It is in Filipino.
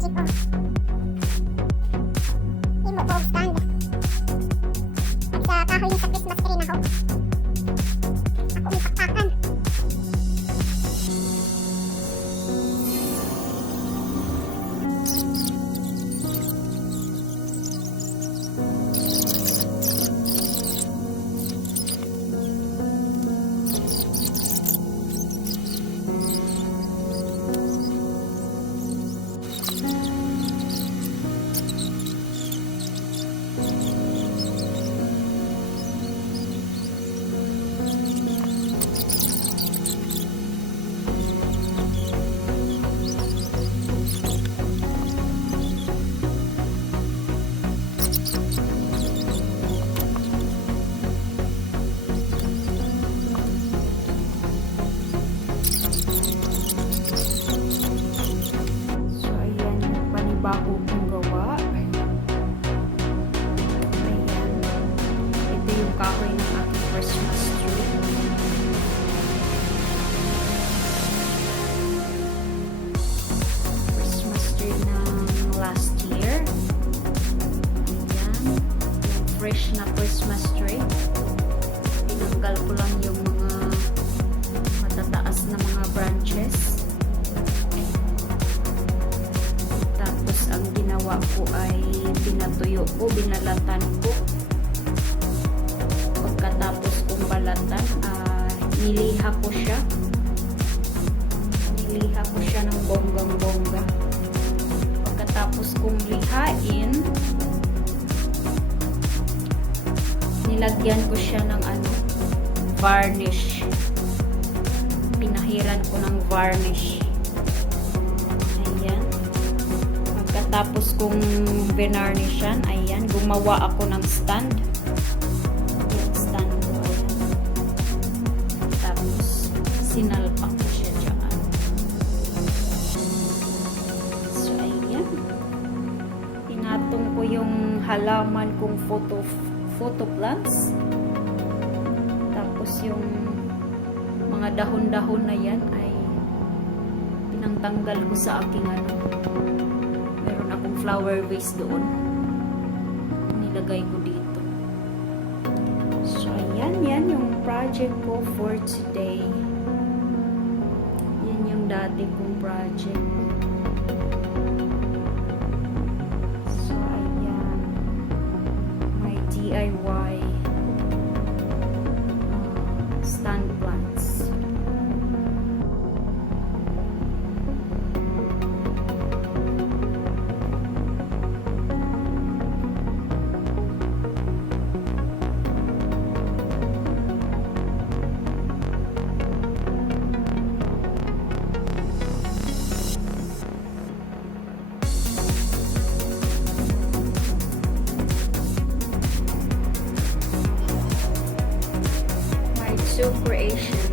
project ko. Imo ko stand. At sa kahoy sa Christmas tree na ho. Ako may pakpakan. Bago kong gawa. Ayan. Ito yung kahoy ng aking Christmas tree. Christmas tree ng last year. Ayan. Fresh na Christmas tree. Tinanggal ko lang yung mga matataas na mga branches. Ang ginawa ko ay pinatuyo ko, binalatan ko. Pagkatapos kong balatan, niliha ko siya. Niliha ko siya ng bonggang-bongga. Pagkatapos kong lihain, nilagyan ko siya ng varnish. Pinahiran ko ng varnish. Tapos kung vinarnishan, ayan, gumawa ako ng stand. Yung stand ko, ayan. Tapos, sinalpak ko siya dyan. So, ayan. Pinatong ko yung halaman kong photo plants. Tapos, yung mga dahon-dahon na yan ay pinangtanggal ko sa aking akong flower vase doon. Nilagay ko dito. So, ayan, yan yung project ko for today. Yan yung dati kong project. So, ayan. My DIY stand plants. Creation.